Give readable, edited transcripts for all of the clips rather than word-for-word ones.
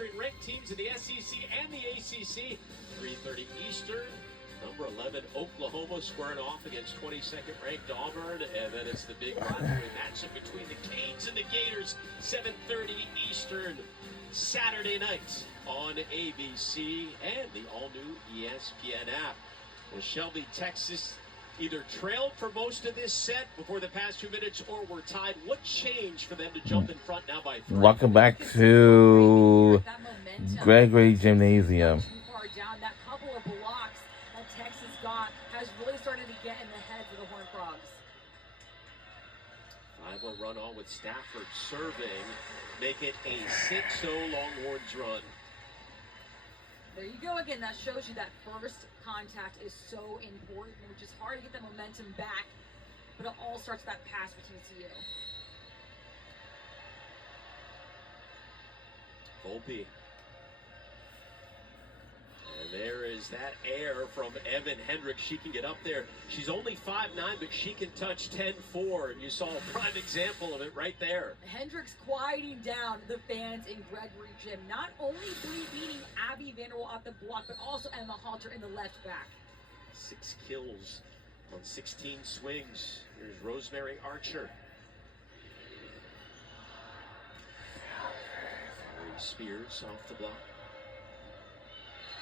featuring ranked teams in the SEC and the ACC. 3:30 Eastern. Number 11, Oklahoma squaring off against 22nd ranked Auburn. And then it's the big rivalry matchup between the Canes and the Gators. 7:30 Eastern, Saturday night on ABC and the all-new ESPN app. Well, Shelby, Texas either trailed for most of this set before the past 2 minutes or were tied. What changed for them to jump in front now by 3? Welcome back to Gregory Gymnasium. That couple of blocks that Texas got has really started to get in the heads of the Horned Frogs. 5-0 run on with Stafford serving. Make it a 6-0 Longhorns run. There you go again. That shows you that first contact is so important, which is hard to get the momentum back, but it all starts with that pass for TCU. Volpe. And there is that air from Evan Hendricks. She can get up there. She's only 5'9", but she can touch 10'4", and you saw a prime example of it right there. Hendricks quieting down the fans in Gregory Gym. Not only beating Abby Vanderwall off the block, but also Emma Halter in the left back. 6 kills on 16 swings. Here's Rosemary Archer. Ari Spears off the block.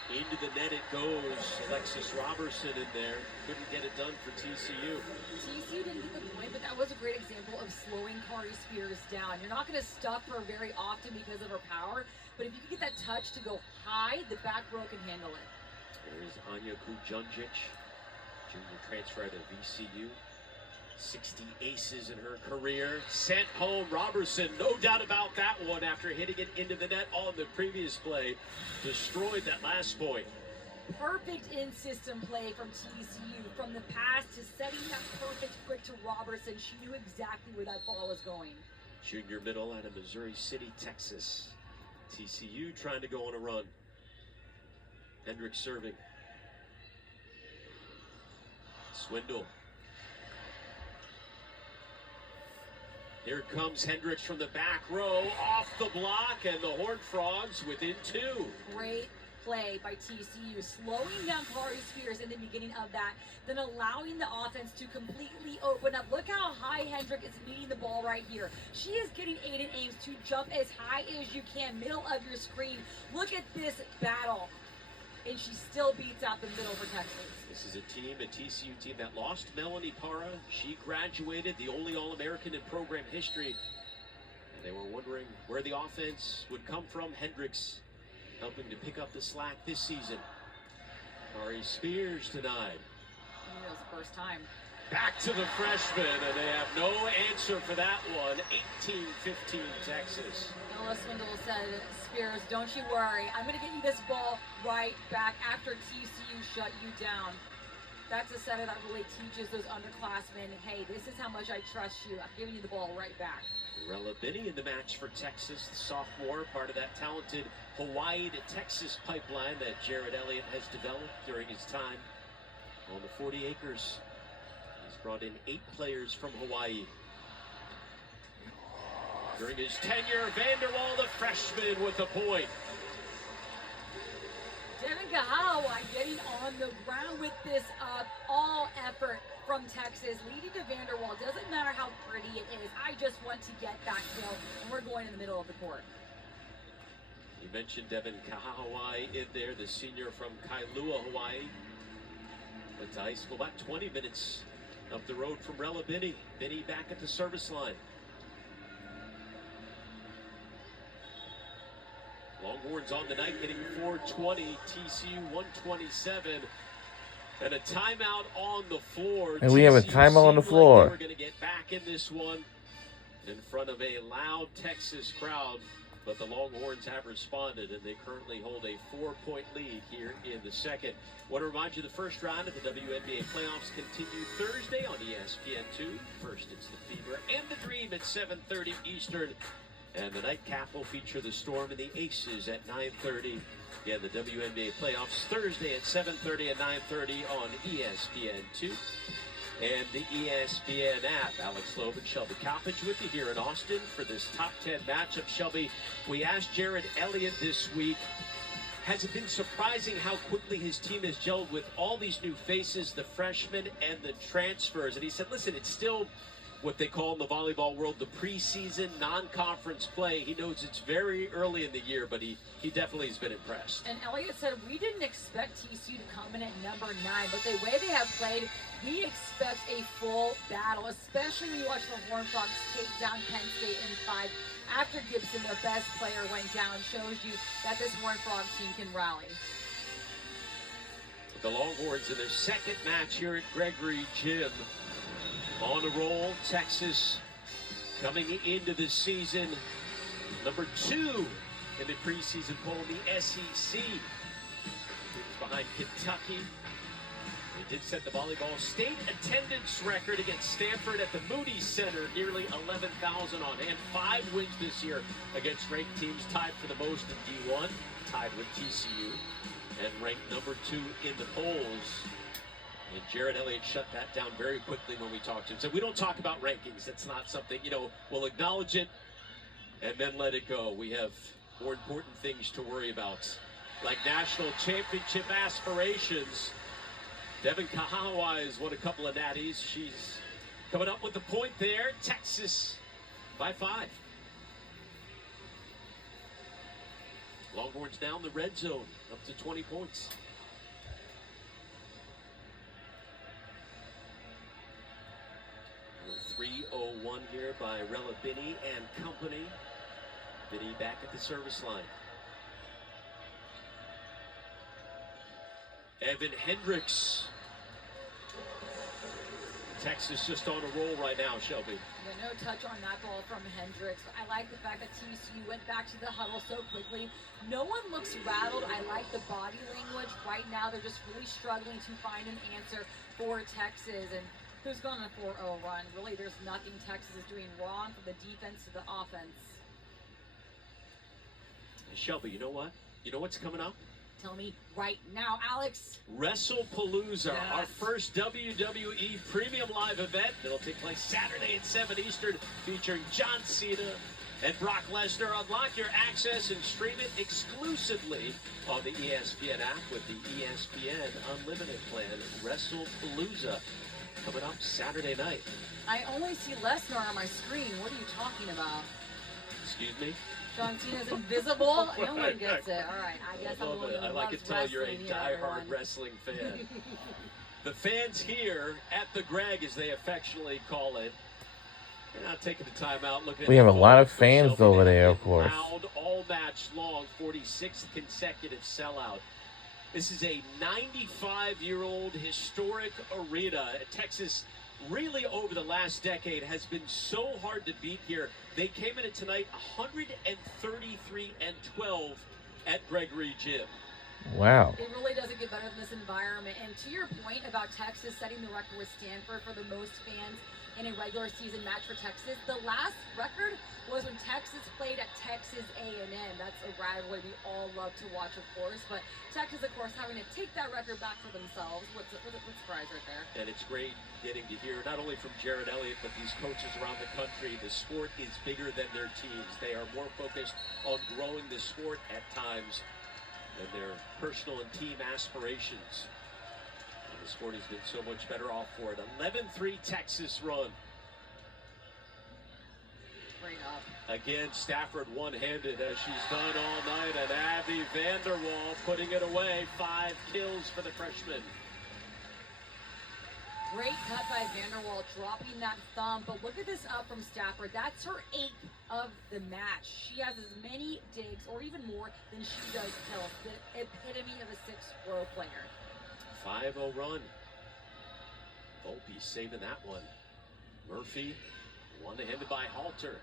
Into the net it goes. Alexis Robertson in there. Couldn't get it done for TCU. TCU didn't get the point, but that was a great example of slowing Kari Spears down. You're not going to stuff her very often because of her power, but if you can get that touch to go high, the back row can handle it. There's Anya Kujundjic, junior transfer out of VCU. 60 aces in her career. Sent home. Robertson, no doubt about that one after hitting it into the net on the previous play. Destroyed that last point. Perfect in-system play from TCU. From the pass to setting that perfect quick to Robertson. She knew exactly where that ball was going. Junior middle out of Missouri City, Texas. TCU trying to go on a run. Hendricks serving. Swindle. Here comes Hendricks from the back row, off the block, and the Horned Frogs within 2. Great play by TCU, slowing down Kari Spears in the beginning of that, then allowing the offense to completely open up. Look how high Hendricks is meeting the ball right here. She is getting Aiden Ames to jump as high as you can, middle of your screen. Look at this battle. And she still beats out the middle for Texas. This is a TCU team that lost Melanie Parra. She graduated, the only All-American in program history. And they were wondering where the offense would come from. Hendricks helping to pick up the slack this season. Kari Spears denied. That was the first time. Back to the freshman, and they have no answer for that one. 18-15 Texas. Ella Swindle said, Spears, don't you worry. I'm going to get you this ball right back after TCU shut you down. That's a setter that really teaches those underclassmen, hey, this is how much I trust you. I'm giving you the ball right back. Rella Binney in the match for Texas, the sophomore, part of that talented Hawaii to Texas pipeline that Jared Elliott has developed during his time on the 40 acres. He's brought in 8 players from Hawaii. During his tenure, Vanderwall, the freshman, with a point. Devin Kahawa getting on the ground with this all effort from Texas, leading to Vanderwall. Doesn't matter how pretty it is. I just want to get that kill, and we're going in the middle of the court. You mentioned Devin Kahawa in there, the senior from Kailua, Hawaii. Went to high school about 20 minutes up the road from Rella Binney. Binney back at the service line. Longhorns on the night, getting 420, TCU 127. And a timeout on the floor. And we have a timeout on the floor. We're going to get back in this one in front of a loud Texas crowd. But the Longhorns have responded, and they currently hold a 4-point lead here in the second. Want to remind you the first round of the WNBA playoffs continue Thursday on ESPN2. First, it's the Fever and the Dream at 7:30 Eastern. And the nightcap will feature the Storm and the Aces at 9:30. Again, the WNBA playoffs Thursday at 7:30 and 9:30 on ESPN2. and the ESPN app. Alex Loeb and Shelby Coppage with you here in Austin for this top 10 matchup. Shelby, we asked Jared Elliott this week, has it been surprising how quickly his team has gelled with all these new faces, the freshmen and the transfers? And he said, listen, it's still what they call in the volleyball world the preseason non-conference play. He knows it's very early in the year, but he definitely has been impressed. And Elliott said, we didn't expect TCU to come in at number 9, but the way they have played, we expect a full battle, especially when you watch the Horned Frogs take down Penn State in 5 after Gibson, their best player, went down. Shows you that this Horned Frog team can rally. The Longhorns in their second match here at Gregory Gym. On a roll, Texas coming into this season, number 2 in the preseason poll in the SEC. It's behind Kentucky. They did set the volleyball state attendance record against Stanford at the Moody Center, nearly 11,000 on hand. 5 wins this year against ranked teams, tied for the most in D1, tied with TCU, and ranked number 2 in the polls. And Jared Elliott shut that down very quickly when we talked to him. So we don't talk about rankings. That's not something, we'll acknowledge it and then let it go. We have more important things to worry about, like national championship aspirations. Devin Kahawa has won a couple of natties. She's coming up with the point there. Texas by 5. Longhorns down the red zone, up to 20 points. 3:01 here by Rella Binney and company. Binney back at the service line. Evan Hendricks. Texas just on a roll right now, Shelby. No touch on that ball from Hendricks. I like the fact that TCU went back to the huddle so quickly. No one looks rattled. I like the body language. Right now, they're just really struggling to find an answer for Texas. And who's going on a 4-0 run? Really, there's nothing Texas is doing wrong from the defense to the offense. Shelby, you know what? You know what's coming up? Tell me right now, Alex. WrestlePalooza, Yes. our first WWE premium live event. It'll take place Saturday at 7 Eastern, featuring John Cena and Brock Lesnar. Unlock your access and stream it exclusively on the ESPN app with the ESPN Unlimited plan. WrestlePalooza coming up Saturday night. I only see Lesnar on my screen. What are you talking about? Excuse me? John Cena's invisible? No one gets it. All right, I guess I'm the one who I like to loves tell you're a wrestling here, diehard everyone. wrestling fan. The fans here at the Greg, as they affectionately call it, they're not taking the time out looking at We have the a lot of photos, but fans Shelby, over they there, have of been course. loud all match long, 46th consecutive sellout. This is a 95-year-old historic arena. Texas really over the last decade has been so hard to beat here. They came in at tonight 133-12 at Gregory Gym. Wow. It really doesn't get better than this environment. And to your point about Texas setting the record with Stanford for the most fans in a regular season match for Texas, the last record was when Texas played at Texas A&M. That's a rivalry we all love to watch, of course. But Texas, of course, having to take that record back for themselves. What's surprise right there? And it's great getting to hear not only from Jared Elliott, but these coaches around the country. The sport is bigger than their teams. They are more focused on growing the sport at times than their personal and team aspirations. And the sport has been so much better off for it. 11-3 Texas run. Straight up. Again, Stafford one-handed as she's done all night, and Abby Vanderwall putting it away. 5 kills for the freshman. Great cut by Vanderwall, dropping that thumb. But look at this up from Stafford. That's her 8th of the match. She has as many digs, or even more, than she does kills. The epitome of a 6-row player. 5-0 run. Volpe saving that one. Murphy, one-handed by Halter.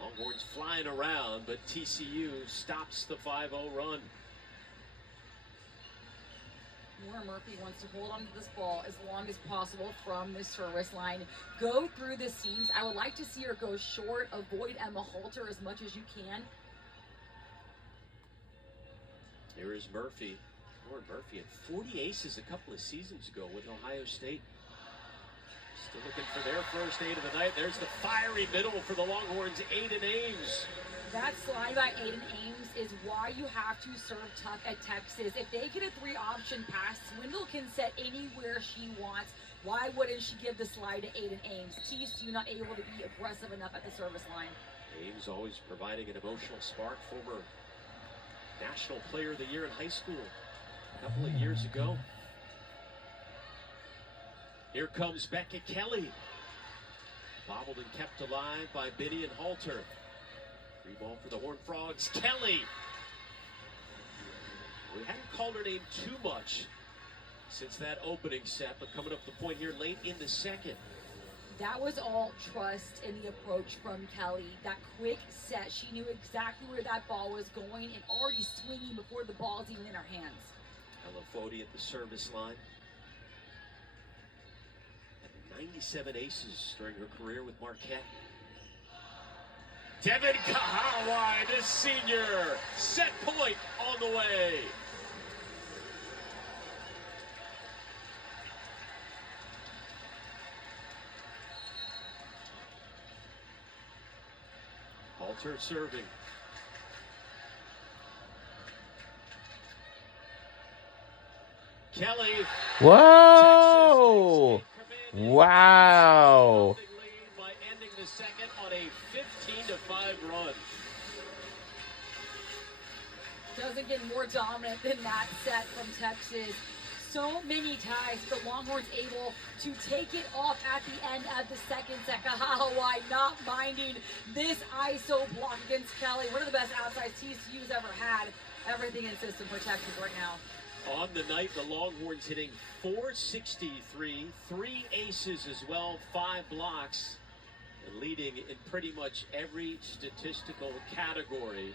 Longhorns flying around, but TCU stops the 5-0 run. Warren Murphy wants to hold on to this ball as long as possible from the service line. Go through the seams. I would like to see her go short. Avoid Emma Halter as much as you can. Here is Murphy. Warren Murphy had 40 aces a couple of seasons ago with Ohio State. Still looking for their first 8 of the night. There's the fiery middle for the Longhorns, Aiden Ames. That slide by Aiden Ames is why you have to serve tough at Texas. If they get a 3-option pass, Swindle can set anywhere she wants. Why wouldn't she give the slide to Aiden Ames? TCU not able to be aggressive enough at the service line. Ames always providing an emotional spark. Former National Player of the Year in high school a couple of years ago. Here comes Becca Kelly. Bobbled and kept alive by Biddy and Halter. Free ball for the Horned Frogs. Kelly. We hadn't called her name too much since that opening set, but coming up the point here late in the second. That was all trust in the approach from Kelly. That quick set, she knew exactly where that ball was going and already swinging before the ball's even in her hands. Ella Foti at the service line. Had 97 aces during her career with Marquette. Devin Kahawai, the senior, set point on the way. Halter serving. Kelly. Whoa! Wow! By ending the second on a 15-5 run. Doesn't get more dominant than that set from Texas. So many ties, the Longhorns able to take it off at the end of the second set. Kahawai not minding this ISO block against Kelly. One of the best outsides TCU's ever had. Everything in system for Texas right now. On the night, the Longhorns hitting .463, 3 aces as well, 5 blocks, and leading in pretty much every statistical category.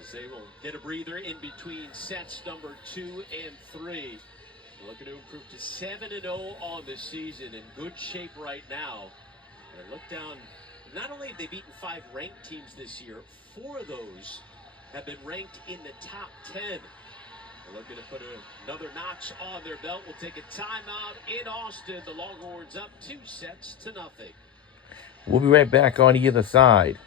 As they will get a breather in between sets number 2 and 3. Looking to improve to 7-0 on the season, in good shape right now. And look down, not only have they beaten 5 ranked teams this year, 4 of those have been ranked in the top 10. They're looking to put another notch on their belt. We'll take a timeout in Austin. The Longhorns up 2-0. We'll be right back on either side.